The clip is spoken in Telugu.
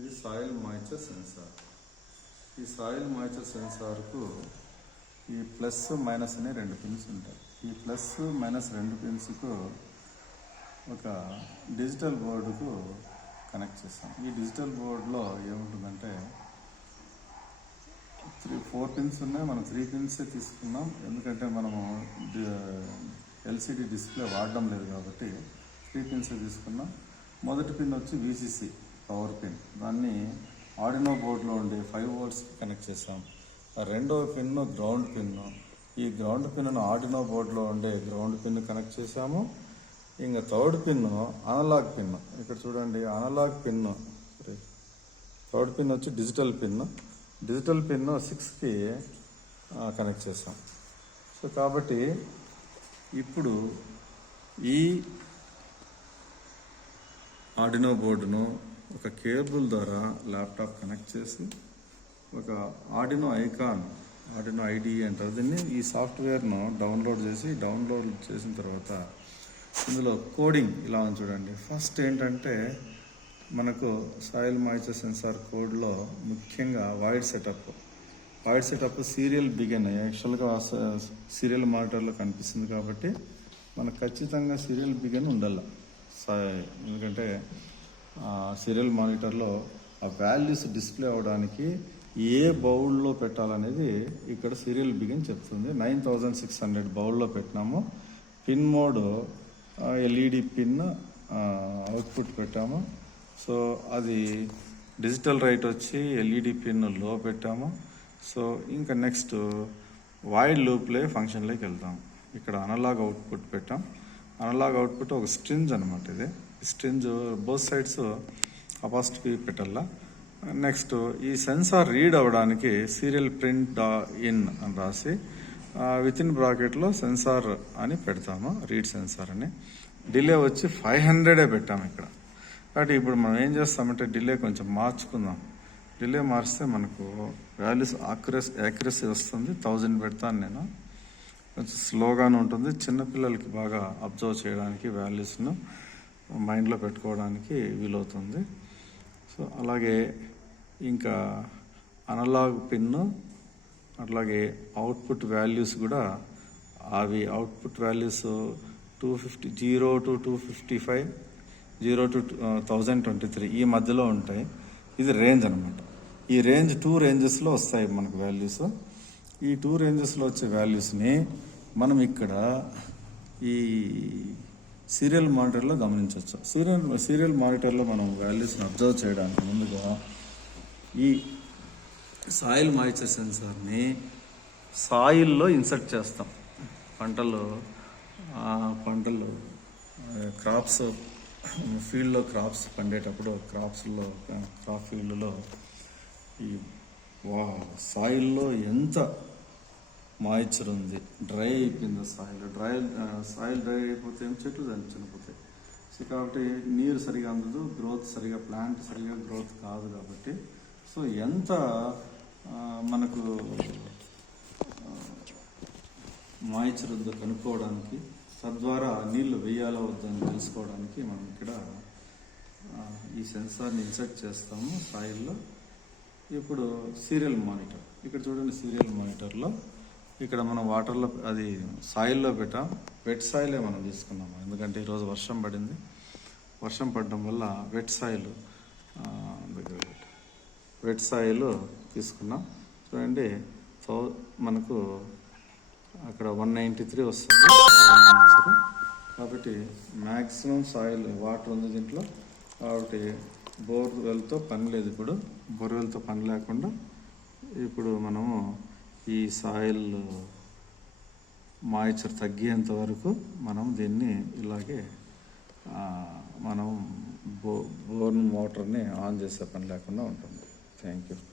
ఇది సాయిల్ మాయిశ్చర్ సెన్సార్. ఈ సాయిల్ మాయిశ్చర్ సెన్సార్కు ఈ ప్లస్ మైనస్ అనే 2 పిన్స్ ఉంటాయి. ఈ ప్లస్ మైనస్ 2 పిన్స్కు ఒక డిజిటల్ బోర్డుకు కనెక్ట్ చేస్తాం. ఈ డిజిటల్ బోర్డులో ఏముంటుందంటే 4 పిన్స్ ఉన్నాయి. మనం 3 పిన్సే తీసుకున్నాం, ఎందుకంటే మనము ఎల్సిడి డిస్ప్లే వాడడం లేదు కాబట్టి 3 పిన్సే తీసుకున్నాం. మొదటి పిన్ వచ్చి విసిసి పవర్ పిన్, దాన్ని ఆర్డినో బోర్డులో ఉండే 5 వోల్ట్స్కి కనెక్ట్ చేస్తాం. రెండవ పిన్ను గ్రౌండ్ పిన్ను. ఈ గ్రౌండ్ పిన్ను ఆర్డినో బోర్డులో ఉండే గ్రౌండ్ పిన్ కనెక్ట్ చేసాము. ఇంకా థర్డ్ పిన్ను అనలాగ్ పిన్ను. ఇక్కడ చూడండి, అనలాగ్ పిన్ను, థర్డ్ పిన్ వచ్చి డిజిటల్ పిన్ను. డిజిటల్ పిన్ను 6కి కనెక్ట్ చేసాం. సో కాబట్టి ఇప్పుడు ఈ ఆర్డినో బోర్డును ఒక కేబుల్ ద్వారా ల్యాప్టాప్ కనెక్ట్ చేసి ఒక ఆర్డినో ఐకాన్, ఆర్డినో ఐడిఈ అంటారు దీన్ని, ఈ సాఫ్ట్వేర్ను డౌన్లోడ్ చేసిన తర్వాత ఇందులో కోడింగ్ ఇలా ఉంది చూడండి. ఫస్ట్ ఏంటంటే మనకు సాయిల్ మాయిశ్చర్ సెన్సార్ కోడ్లో ముఖ్యంగా వాయిడ్ సెటప్ సీరియల్ బిగిన్. యాక్చువల్గా సీరియల్ మానిటర్లో కనిపిస్తుంది కాబట్టి మనకు ఖచ్చితంగా సీరియల్ బిగిన్ ఉండాలి. ఎందుకంటే సీరియల్ మానిటర్లో ఆ వాల్యూస్ డిస్ప్లే అవ్వడానికి ఏ బౌల్లో పెట్టాలనేది ఇక్కడ సీరియల్ బిగిన్ చెప్తుంది. 9600 బౌల్లో పెట్టినాము. Pin mode LED pin output పెట్టాము. సో అది డిజిటల్ రైట్ వచ్చి ఎల్ఈడి పిన్ లో పెట్టాము. సో ఇంకా నెక్స్ట్ వైడ్ లూప్లే ఫంక్షన్లోకి వెళ్తాం. ఇక్కడ అనలాగ్ అవుట్పుట్ పెట్టాం. అనలాగ్ అవుట్పుట్ ఒక స్ట్రింజ్ అనమాట. ఇది స్ట్రింజ్ బోత్ సైడ్స్ అపాస్ట్రఫీ పెట్టాలా. నెక్స్ట్ ఈ సెన్సార్ రీడ్ అవ్వడానికి సీరియల్ ప్రింట్ ఇన్ అని రాసి విత్ ఇన్ బ్రాకెట్లో సెన్సార్ అని పెడతాము, రీడ్ సెన్సార్ అని. డిలే వచ్చి 500 పెట్టాము ఇక్కడ. కాబట్టి ఇప్పుడు మనం ఏం చేస్తామంటే డిలే కొంచెం మార్చుకుందాం. డిలే మార్చితే మనకు వాల్యూస్ యాక్యురసీ వస్తుంది. 1000 పెడతాను నేను. కొంచెం స్లోగానే ఉంటుంది, చిన్నపిల్లలకి బాగా అబ్జర్వ్ చేయడానికి, వాల్యూస్ను మైండ్లో పెట్టుకోవడానికి వీలవుతుంది. సో అలాగే ఇంకా అనలాగ్ పిన్ను, అట్లాగే అవుట్పుట్ వాల్యూస్ కూడా, అవి అవుట్పుట్ వాల్యూస్ 0 to 255, 0 to 1023 ఈ మధ్యలో ఉంటాయి. ఇది రేంజ్ అనమాట. ఈ రేంజ్ 2 రేంజెస్లో వస్తాయి మనకు వాల్యూస్. ఈ 2 రేంజెస్లో వచ్చే వాల్యూస్ని మనం ఇక్కడ ఈ సీరియల్ మానిటర్లో గమనించవచ్చు. సీరియల్ మానిటర్లో మనం వాల్యూస్ని అబ్జర్వ్ చేయడానికి ముందుగా ఈ సాయిల్ మాయిశ్చర్ సెన్సార్ని సాయిల్లో ఇన్సర్ట్ చేస్తాం. పంటలు క్రాప్స్ ఫీల్డ్లో క్రాప్స్ పండేటప్పుడు క్రాప్ ఫీల్డ్లో ఈ సాయిల్లో ఎంత మాయిశ్చర్ ఉంది, డ్రై అయిపోయింది సాయిల్ డ్రై అయిపోతే ఏం చెట్లు చనిపోతాయి. సో కాబట్టి నీరు సరిగా అందదు, ప్లాంట్ సరిగా గ్రోత్ కాదు. కాబట్టి సో ఎంత మనకు మాయిశ్చర్ ఉందో కనుక్కోవడానికి, తద్వారా నీళ్లు వేయాలో వద్దని తెలుసుకోవడానికి మనం ఇక్కడ ఈ సెన్సార్ని ఇన్సర్ట్ చేస్తాము సాయిల్లో. ఇప్పుడు సీరియల్ మానిటర్, ఇక్కడ చూడండి, సీరియల్ మానిటర్లో ఇక్కడ మనం వాటర్లో, అది సాయిల్లో పెట్టాం. వెట్ సాయిలే మనం తీసుకున్నాము, ఎందుకంటే ఈరోజు వర్షం పడింది. వర్షం పడడం వల్ల వెట్ సాయిల్ తీసుకున్నాం. చూడండి, మనకు అక్కడ 193 వస్తుంది కాబట్టి మ్యాక్సిమం సాయిల్ వాటర్ ఉంది దీంట్లో. కాబట్టి బోర్వెల్తో పని లేదు. ఇప్పుడు బోర్వెల్తో పని లేకుండా ఇప్పుడు మనము ఈ సాయిల్ మాయిశ్చర్ తగ్గేంత వరకు మనం దీన్ని ఇలాగే మనం బోర్ మోటార్ని ఆన్ చేసే పని లేకుండా ఉంటుంది. Thank you.